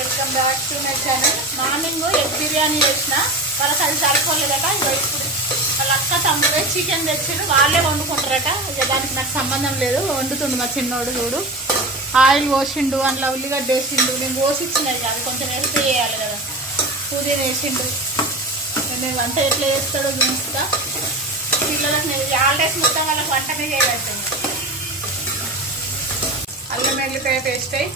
Welcome back to my channel. Morning egg biryani చేసిన, వాళ్ళకి అది సరిపోలేదట. ఇప్పుడు వాళ్ళ అక్క తమ్ముడే చికెన్ తెచ్చిండు, వాళ్ళే వండుకుంటారట. ఇక దానికి నాకు సంబంధం లేదు, వండుతుండు మా చిన్నోడు. చూడు ఆయిల్ పోసిండు, అందులో ఉల్లిగడ్డ వేసిండు, నేను పోసిచ్చినది కాదు, కొంచెం హెల్ప్ చేయాలి కదా. పుదీనా వేసిండు. నేను వంట ఎట్లా చేస్తాడో చూస్తా. పిల్లలకు నేను హాలిడేస్ మొత్తం వాళ్ళకి వంటనే చేయగలుగుతాను. అల్లం వెల్లిపాయ పేస్ట్ అయ్యి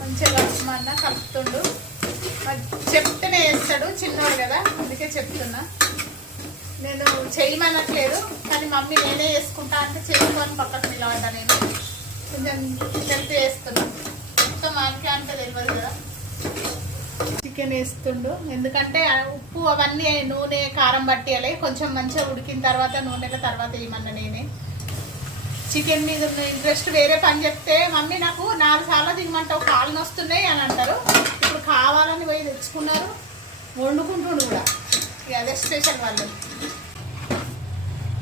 మంచిగా కలుపుమన్న కలుపుతుండు. చెప్తేనే వేస్తాడు, చిన్నోడు కదా, అందుకే చెప్తున్నా. నేను చేయమనట్లేదు, కానీ మమ్మీ నేనే చేసుకుంటా అంటే చేసుకొని పక్కకు నిలబడ్డా. నేను కొంచెం హెల్ప్ చేస్తున్నా, మొత్తం మనకే అంటే తెలియదు కదా. చికెన్ వేస్తుండు, ఎందుకంటే ఉప్పు అవన్నీ నూనె కారం పట్టియాలి. కొంచెం మంచిగా ఉడికిన తర్వాత నూనెల తర్వాత ఏమన్నా నేనే చికెన్ మీద ఉన్న ఇంట్రెస్ట్ వేరే పని చెప్తే మమ్మీ నాకు 4 సార్లు దిగమంటావు, కాళ్ళు నొస్తున్నాయి అని అంటారు. ఇప్పుడు కావాలని పోయి తెచ్చుకున్నారు, వండుకుంటుండు కూడా. ఇక అదే స్పెషల్. వాళ్ళు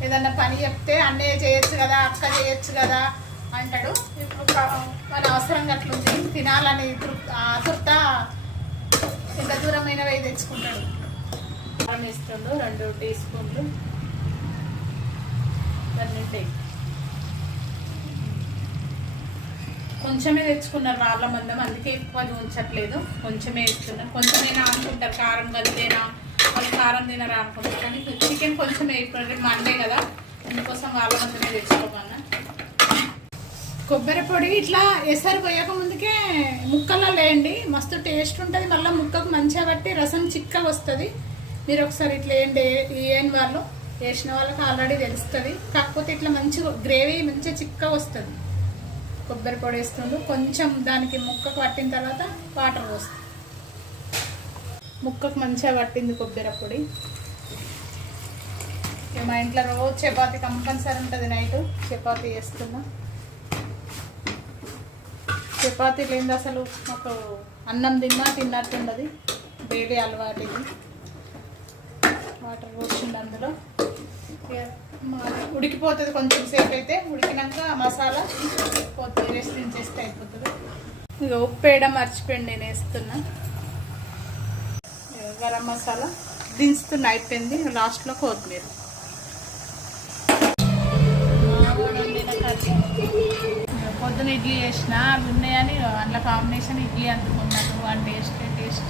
ఏదన్నా పని చెప్తే అన్నయ్య చేయొచ్చు కదా, అక్క చేయొచ్చు కదా అంటాడు. ఇప్పుడు వాళ్ళ అవసరం అట్లుంది, తినాలని ఆతృత ఎంత దూరమైన వేయి తెచ్చుకుంటాడు. కారం వేస్తుండు, 2 టీ స్పూన్లు. అన్నింటి కొంచెమే తెచ్చుకున్నారు వాళ్ళ మందం, అందుకే ఎక్కువ ఉంచట్లేదు. కొంచెమే వేస్తున్నారు. కొంచెమైనా అనుకుంటారు కారం కలిపేనా, వాళ్ళు కారం తినరా అనుకుంటారు. కానీ చికెన్ కొంచెమే ఇప్పుడు మండే కదా, అందుకోసం వాళ్ళ మందమే తెచ్చుకోమన్నా. కొబ్బరి పొడి ఇట్లా ఎసరు పోయక ముందుకే ముక్కల్లో వేయండి, మస్తు టేస్ట్ ఉంటుంది. మళ్ళీ ముక్కకు మంచిగా బట్టి రసం చిక్కగా వస్తుంది. మీరు ఒకసారి ఇట్లా వేయండి, వాళ్ళు వేసిన వాళ్ళకి ఆల్రెడీ తెలుస్తుంది. కాకపోతే ఇట్లా మంచిగా గ్రేవీ మంచిగా చిక్కగా వస్తుంది. కొబ్బరి పొడి వేస్తుండు, కొంచెం దానికి ముక్కకు పట్టిన తర్వాత వాటర్ పోస్తుంది. ముక్కకు మంచిగా పట్టింది కొబ్బరి పొడి. మా ఇంట్లో రోజు చపాతీ కంపల్సరీ ఉంటుంది. నైట్ చపాతీ చేస్తున్నా. చపాతీ లేనిది అసలు మాకు అన్నం తిన్నట్టుండదు. డైలీ అలవాటు ఇది. వాటర్ పోసింది అందులో, ఉడికిపోతుంది. కొంచెం సేపు అయితే ఉడికినాక మసాలా కొత్తిమీర వేసి దించేస్తే అయిపోతుంది. ఇక ఉప్పు వేయడం మర్చిపోయింది, నేను వేస్తున్నా. గరం మసాలా దించుతున్నా, అయిపోయింది. లాస్ట్లో కొత్తిమీర. పొద్దున ఇడ్లీ చేసిన, అవి ఉన్నాయని అందులో కాంబినేషన్ ఇడ్లీ అందుకున్నాను. One taste